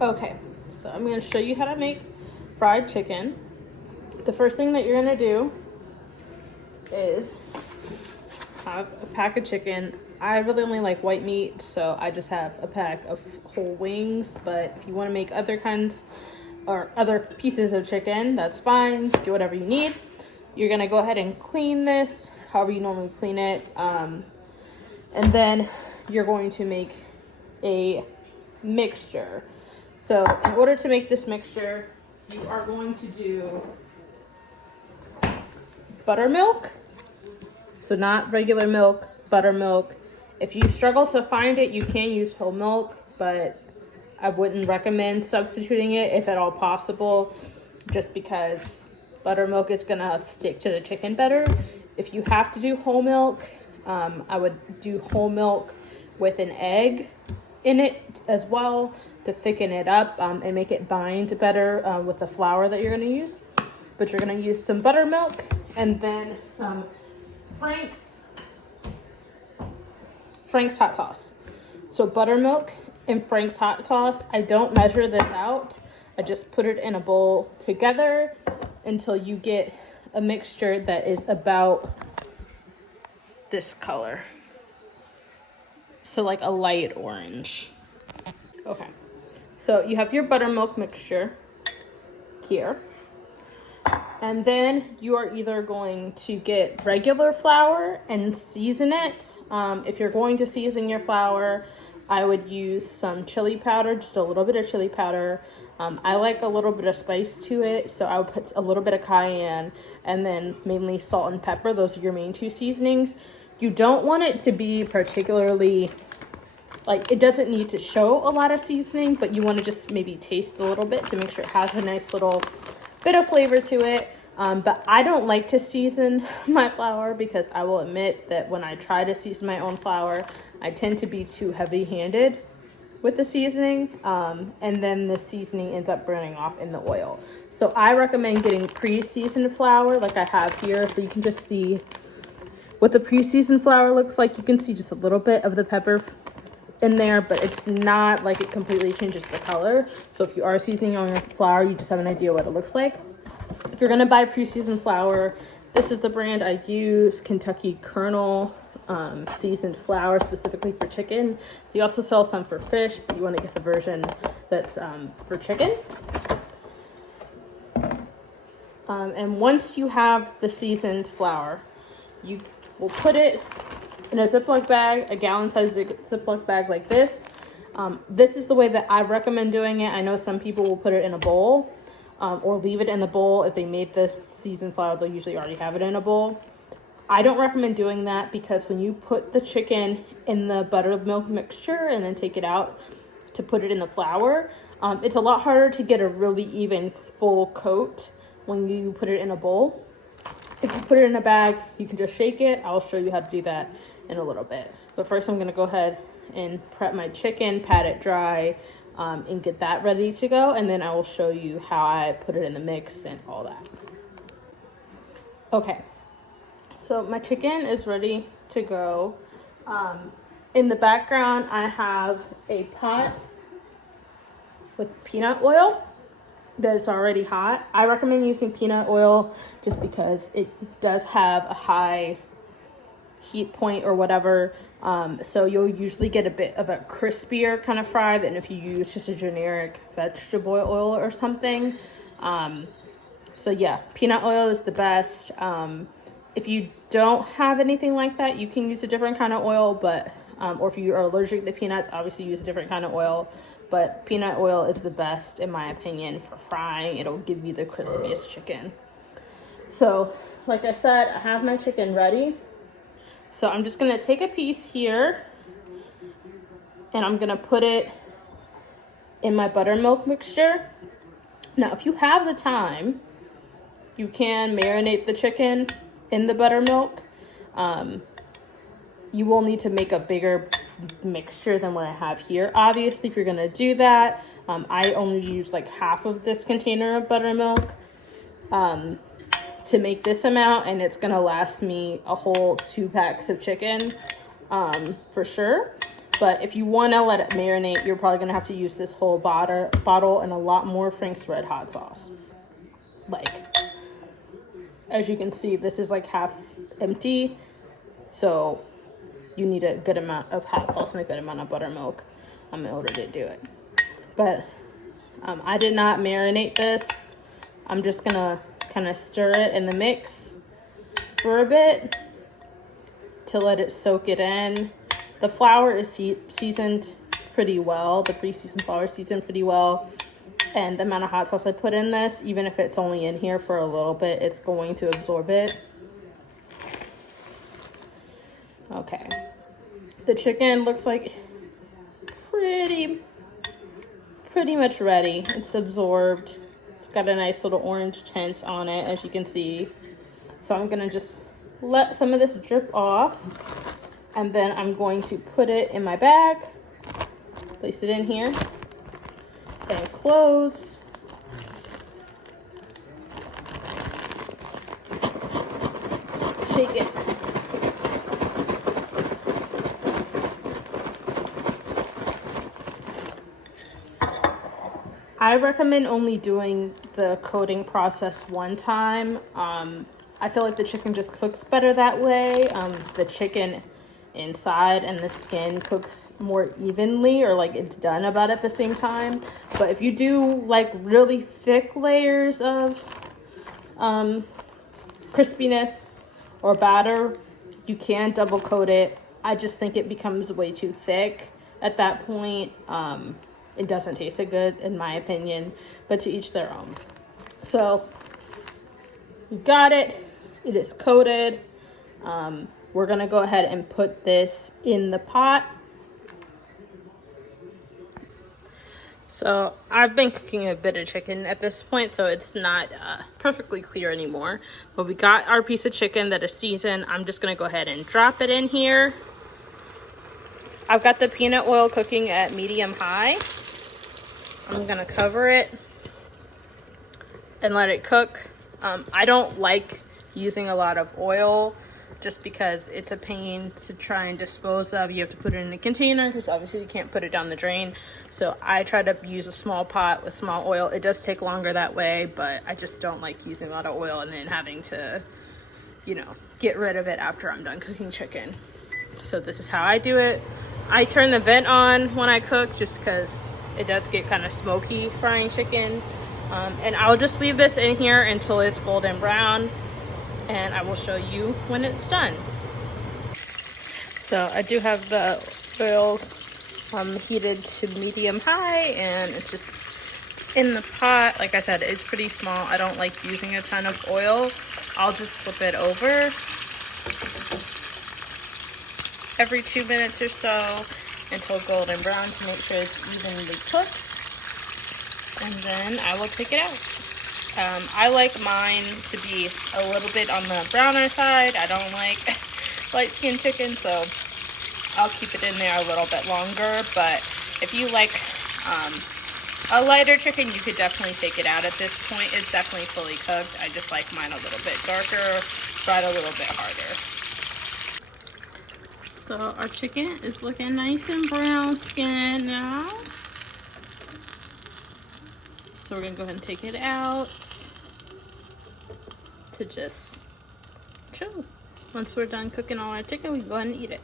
Okay, so I'm going to show you how to make fried chicken. The first thing that you're going to do is have a pack of chicken. I really only like white meat, so I just have a pack of whole wings, but if you want to make other kinds or other pieces of chicken, that's fine. Get whatever you need. You're going to go ahead and clean this however you normally clean it, and then you're going to make a mixture. So in order to make this mixture, you are going to do buttermilk. So not regular milk, buttermilk. If you struggle to find it, you can use whole milk, but I wouldn't recommend substituting it if at all possible, just because buttermilk is gonna stick to the chicken better. If you have to do whole milk, I would do whole milk with an egg in it as well to thicken it up and make it bind better with the flour that you're going to use. But you're going to use some buttermilk and then some Frank's hot sauce. So buttermilk and Frank's hot sauce. I don't measure this out. I just put it in a bowl together until you get a mixture that is about this color. So like a light orange. Okay. So you have your buttermilk mixture here. And then you are either going to get regular flour and season it. If you're going to season your flour, I would use some chili powder, just a little bit of chili powder. I like a little bit of spice to it, so I would put a little bit of cayenne and then mainly salt and pepper. Those are your main two seasonings. You don't want it to be particularly, like, it doesn't need to show a lot of seasoning, but you want to just maybe taste a little bit to make sure it has a nice little bit of flavor to it. But I don't like to season my flour because I will admit that when I try to season my own flour, I tend to be too heavy-handed with the seasoning, and then the seasoning ends up burning off in the oil. So I recommend getting pre-seasoned flour like I have here, so you can just see what the pre-seasoned flour looks like. You can see just a little bit of the pepper in there, but it's not like it completely changes the color. So if you are seasoning on your flour, you just have an idea what it looks like. If you're gonna buy pre-seasoned flour, this is the brand I use, Kentucky Colonel seasoned flour, specifically for chicken. They also sell some for fish, but you want to get the version that's for chicken. And once you have the seasoned flour, you will put it in a Ziploc bag, a gallon-sized Ziploc bag like this. This is the way that I recommend doing it. I know some people will put it in a bowl or leave it in the bowl. If they made the seasoned flour, they'll usually already have it in a bowl. I don't recommend doing that because when you put the chicken in the buttermilk mixture and then take it out to put it in the flour, it's a lot harder to get a really even full coat when you put it in a bowl. If you put it in a bag, you can just shake it. I'll show you how to do that in a little bit. But first I'm gonna go ahead and prep my chicken, pat it dry, and get that ready to go. And then I will show you how I put it in the mix and all that. Okay, so my chicken is ready to go. In the background, I have a pot with peanut oil that is already hot. I recommend using peanut oil just because it does have a high heat point or whatever. So you'll usually get a bit of a crispier kind of fry than if you use just a generic vegetable oil or something. So yeah, peanut oil is the best. If you don't have anything like that, you can use a different kind of oil, but or if you are allergic to peanuts, obviously use a different kind of oil. But peanut oil is the best, in my opinion, for frying. It'll give you the crispiest chicken. So, like I said, I have my chicken ready. So I'm just gonna take a piece here and I'm gonna put it in my buttermilk mixture. Now, if you have the time, you can marinate the chicken in the buttermilk. You will need to make a bigger mixture than what I have here. Obviously, if you're gonna do that, I only use like half of this container of buttermilk to make this amount, and it's gonna last me a whole 2 packs of chicken for sure. But if you want to let it marinate, you're probably going to have to use this whole bottle and a lot more Frank's Red Hot sauce. Like, as you can see, this is like half empty. So you need a good amount of hot sauce and a good amount of buttermilk in order to do it. But I did not marinate this. I'm just going to kind of stir it in the mix for a bit to let it soak it in. The flour is seasoned pretty well. The pre-seasoned flour is seasoned pretty well. And the amount of hot sauce I put in this, even if it's only in here for a little bit, it's going to absorb it. Okay. The chicken looks like pretty much ready. It's absorbed. It's got a nice little orange tint on it, as you can see. So I'm gonna just let some of this drip off, and then I'm going to put it in my bag, place it in here, and close. Shake it. I recommend only doing the coating process one time. I feel like the chicken just cooks better that way. The chicken inside and the skin cooks more evenly, or like it's done about at the same time. But if you do like really thick layers of crispiness or batter, you can double coat it. I just think it becomes way too thick at that point. It doesn't taste so good in my opinion, but to each their own. So you got it. It is coated. We're gonna go ahead and put this in the pot. So I've been cooking a bit of chicken at this point, so it's not perfectly clear anymore. But we got our piece of chicken that is seasoned. I'm just gonna go ahead and drop it in here. I've got the peanut oil cooking at medium high. I'm gonna cover it and let it cook. I don't like using a lot of oil just because it's a pain to try and dispose of. You have to put it in a container because obviously you can't put it down the drain. So I try to use a small pot with small oil. It does take longer that way, but I just don't like using a lot of oil and then having to, you know, get rid of it after I'm done cooking chicken. So this is how I do it. I turn the vent on when I cook just because it does get kind of smoky frying chicken. And I'll just leave this in here until it's golden brown, and I will show you when it's done. So I do have the oil heated to medium high, and it's just in the pot. Like I said, it's pretty small. I don't like using a ton of oil. I'll just flip it over every 2 minutes or so until golden brown to make sure it's evenly cooked. And then I will take it out. I like mine to be a little bit on the browner side. I don't like light skinned chicken, so I'll keep it in there a little bit longer. But if you like a lighter chicken, you could definitely take it out at this point. It's definitely fully cooked. I just like mine a little bit darker, fried a little bit harder. So our chicken is looking nice and brown skinned now. So we're gonna go ahead and take it out to just chill. Once we're done cooking all our chicken, we can go ahead and eat it.